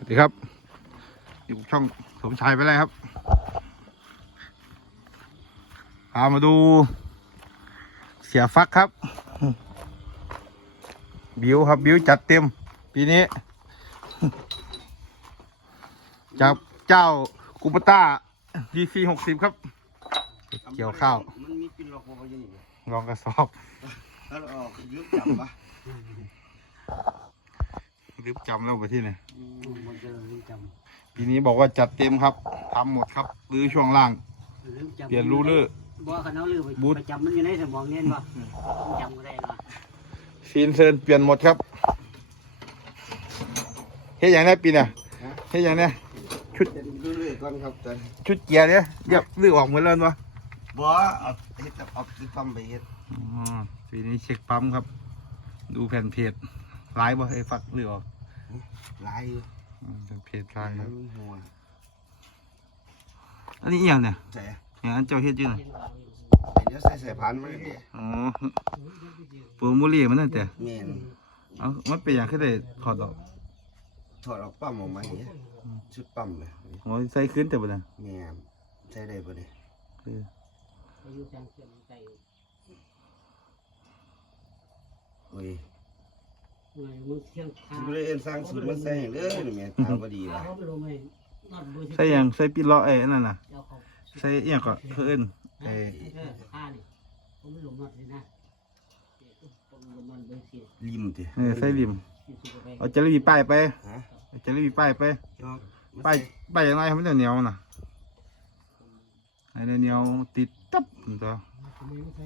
สวัสดีครับอยู่ช่องสมชายไปเลยครับพามาดู เสียฟักครับ บิวครับบิวจัดเต็ม ปีนี้ จากเจ้ากุปต้า DC หกสิบครับ เกี่ยวข้าว มันมีปินหลอกพอยังไงลองกระสอบถ้าเราออกยุบจับปะ รีบจำแล้วไปที่ไหนมันจะลืมจปีนี้บอกว่าจัดเต็มครับทำหมดครับรื้อช่วงล่างำลืมจำเปลี่ยนรูเลอร์ บ่คันเอาลืมบูท ไปจำมันอยู่ในสมองเนี่ยบ่จำก็ได้ละซีนเซินเปลี่ยนหมดครับเฮ้ยอย่างนี้ปีเนี่ยเฮ้ยอย่างนี้ชุดรูเลอร์ก่อนครับตอนชุดเกียร์เนี่ยเรียบรื้อออกหมดแล้ววะบ่เอาเฮ็ดเอาติดปั๊มไปเฮ็ดอ๋อปีนี้เช็คปั๊มครับ ดูแผ่นเพจลายบ่ไอ้ฟักรื้อออก ลายอยู่อืมแผ่นเพจลายครับหัวอันนี้อหย่างเนี่ยใส่อย่างนั้นเจ้าเฮ็ดอยังไงเดี๋ยวใส่ใส่พันมันนี่อ๋อปูมุลีมันนั่นแต่แม่นเอามันเป็นอย่างขึ้นได้ถอดออกถอดออกปั๊มออกมาอย่างเงี้ยชุดปั๊มเลยโอ้ยใส่ขึ้นแต่บ่ได้แม่นใส่ได้บ่เนี่ยเออโอ้ย มึงเที่ยงชุดเลยเอ็นสร้างสูตรมาใส่ให้เลยนี่แม่ตาบ่ดีว่ะเขาไปลงไปนอดดูใส่หยังใส่ปิดล้อไอ้อันนั่นน่ะ เจ้าเขาใส่อหย่างก็เพิ่นไอ้เออข้านี่เขาไม่ลงนอดเลยนะผมลงนอดเบอร์สี่ริมติเออใส่ริมสี่สิบกว่าไปเอาจะรีบป้ายไปฮะเอาจะรีบป้ายไปยอกป้ายป้ายอย่างไรให้มันเหนียวๆน่ะไอ้เหนียวๆติดตับตัวทำไมไม่ใช่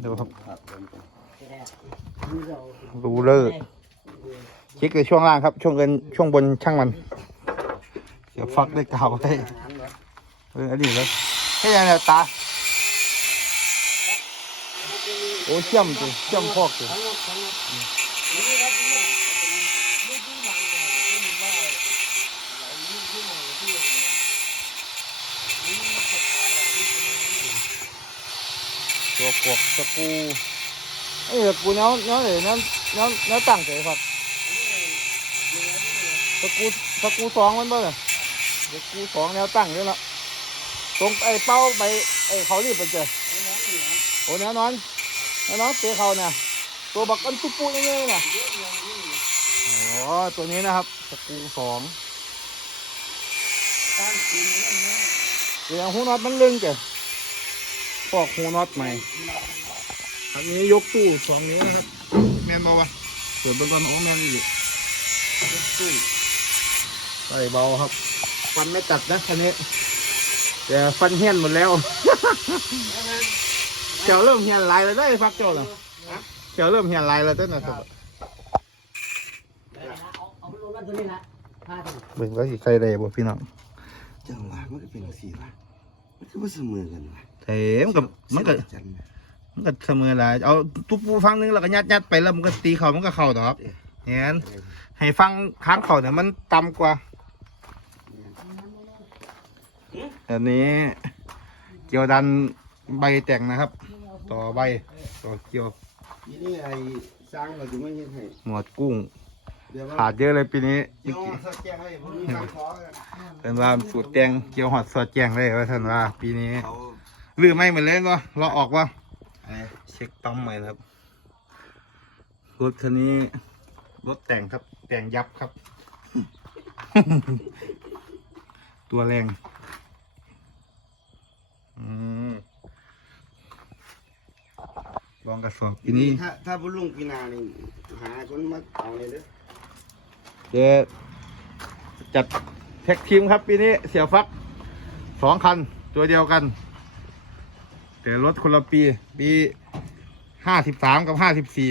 เดี๋ยวครับ ครับผมจะได้ดูเรูเลอร์เช็คในช่วงล่างครับ ช่วงเงินช่วงบนช่างมันเสียวฟักได้กาวไว้เอออันนี้เลยให้ยังไงตาโอ้เชื่อมจิเชื่อมพอกจิทั้งหมดทั้งหมดตัวกวกตะปู เอ้ยตะปูเนาเนาเลยเนาเนาเนาตั้งเฉยครับตะปูตะปูสองมันบ่เนี่ยตะปูสองแนวตั้งเลยละตรงไอ้เป้าไปไอ้เขารีบไปเจอโอ้แนวนอนแนวนอนเตะเขาเนี่ยตัวบักอันตุ๊ปูนี่เลยน่ะโอ้ตัวนี้นะครับตะปูสองเดี๋ยวหูน็อตมันลึงเจ้ะปอกหูน็อตใหม่ อันนี้ยกตู้สองนิ้วนะครับ แมนบอวะส่วนเป็นต้นโอ้แมนอีกยกตู้ใส่เบาครับ ฟันไม่ตัดนะคันนี้แต่ฟันเฮี้ยนหมดแล้วเขียวเริ่มเฮี้ยนลายแล้วได้อฟักเจ้าเหรอเขียวเริ่มเฮี้ยนลายแล้วเต้นนะครับเอาเอาไปลงนอดตัวนี้ละพาไปเบิ่งแล้วสิใครได้บ่พี่น้องจังหวะมันก็เป็นสีว่ะมันคือว่าเสมอกันว่ะเถมนกับมันก็จันทร์ มันก็เสมอแหละเอาตุ๊ปูฟังหนึงแล้วก็ยัดยัดๆไปแล้วมันก็ตีเข่ามันก็เข่าดอกเห็นให้ฟังค้างเข่าเนี่ยมันต่ำกว่าอันนี้ เกี่ยวดันใบแต่งนะครับ ต่อใบต่อเกี่ยวทีนี้ไอ้สร้างเราจะไม่เห็นให้หนวดกุ้งเดี๋ยวว่าขาดเยอะเลยปีนี้เดี๋ยวสักแก้ให้ผมมีการขอกันเป็นว่าสูตรแจงเกี่ยวหอดสอดแจงเลยว่าท่านว่า ปีนี้เขาลือไม่เหมือนเล่นวะเราออกวะไอ้ เช็คปั๊มใหม่ครับ รถคันนี้ รถแต่งครับ แต่งยับครับ ตัวแรงอืมลองกระสอบปีนี้ถ้าถ้าบุลุงปีนานี่หาคนมาเอาเลยเด้อเดี๋ยวจัดแท็กทีมครับปีนี้เสียฟักสองคัน ตัวเดียวกัน แต่รถคนละปี ปีห้าสิบสามกับห้าสิบสี่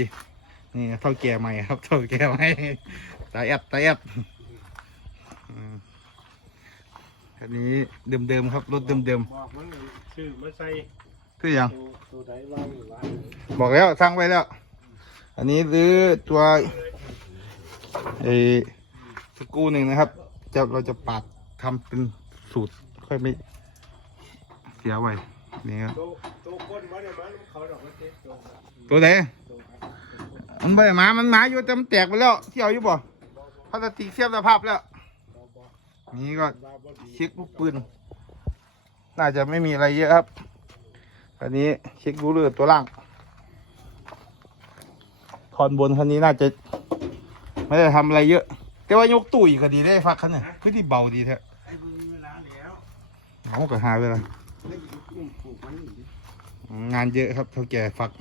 นี่เท่าแก่ใหม่ครับ เท่าแก่ใหม่ตาแอดตาแอดอืมคันนี้เดิมๆครับ รถเดิมบอกมันชื่อมาใส่ๆคืออย่าง ตัวตัวใดว่างอยู่ว่างบอกแล้วสร้างไว้แล้ว อันนี้ซื้อตัวไอ้สกรูหนึ่งนะครับ จะเราจะปาดทำเป็นสูตรค่อยไม่เสียไว้ นี่ครับตัวตัวคนว่าเนี่ยมันเขาดอกมันเจ็บตัวตัวไหนตัวมันไปหมา มันหมาอยู่แต่มันแตกไปแล้วที่เอาอยู่บ่พลาสติกเสียบสภาพแล้วบ่บ่นี่ก็ว่าบ่ดีเช็คลูกปืน น่าจะไม่มีอะไรเยอะครับ อันนี้เช็ครูเลือดตัวล่าง ทอนบนคันนี้น่าจะ ไม่ได้ทำอะไรเยอะ แต่ว่ายกตู้อีกก็ดีได้ฟักคันเนี่ยคือที่เบาดีแท้ไอ้เบิ่งเวลาแล้วเอาก็หาไปละไม่ได้กุ้งปลูกมันอยู่ดิ งานเยอะครับเท่าแก่ฟัก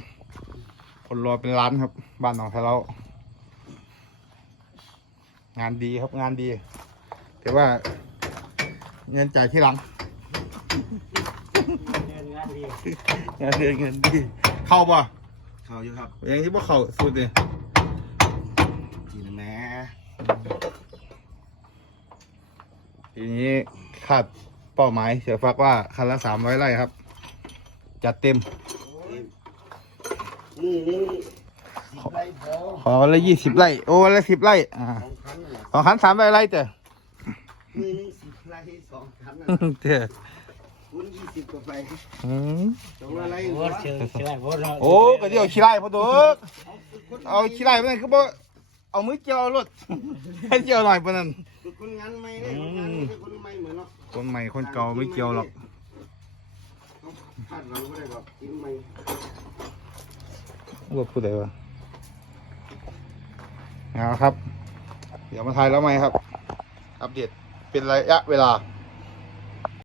คนรอเป็นล้านครับ บ้านหนองทะเลางานดีครับงานดี แต่ว่า เงินจ่ายที่หลังเงินงานดีงานเดือนเงินดี เข้าป่ะเขาอยู่ครับอย่างที่พวกเขาสุดเลยจีนแม่ทีนี้คาด เป้าหมายเสียฟักว่าคันละสามร้อยไร่ครับ จัดเต็ม นี่นี่สิบไร่พอขอวันละยี่สิบไร่ โอ้วันละสิบไร่อ่าสองคันน่ะสองคันสามร้อยไร่เจ้ะนี่นี่สิบไร่สองคันน่ะเจ้ะคุณยี่สิบกว่าไปอืมสองอะไรโอ้วะเชื่อเชื่อโอ้เราโอ้ก็เดี๋ยวขี้ไร่พอตัวเอาขี้ไร่ไปนั่นคือบ่เอามือเจียวเอารถให้เจียวหน่อยปะนั่นคือคนงานใหม่เลยคนงานไม่ใช่คนใหม่เหมือนเนาะ คนใหม่คนเก่าไม่เกี่ยวหรอกคาดหวังไม่ได้หรอกกินใหม่ว่าพูดอะไรวะเอาครับ เดี๋ยวมาถ่ายแล้วไหมครับ อัปเดตเป็นระยะเวลา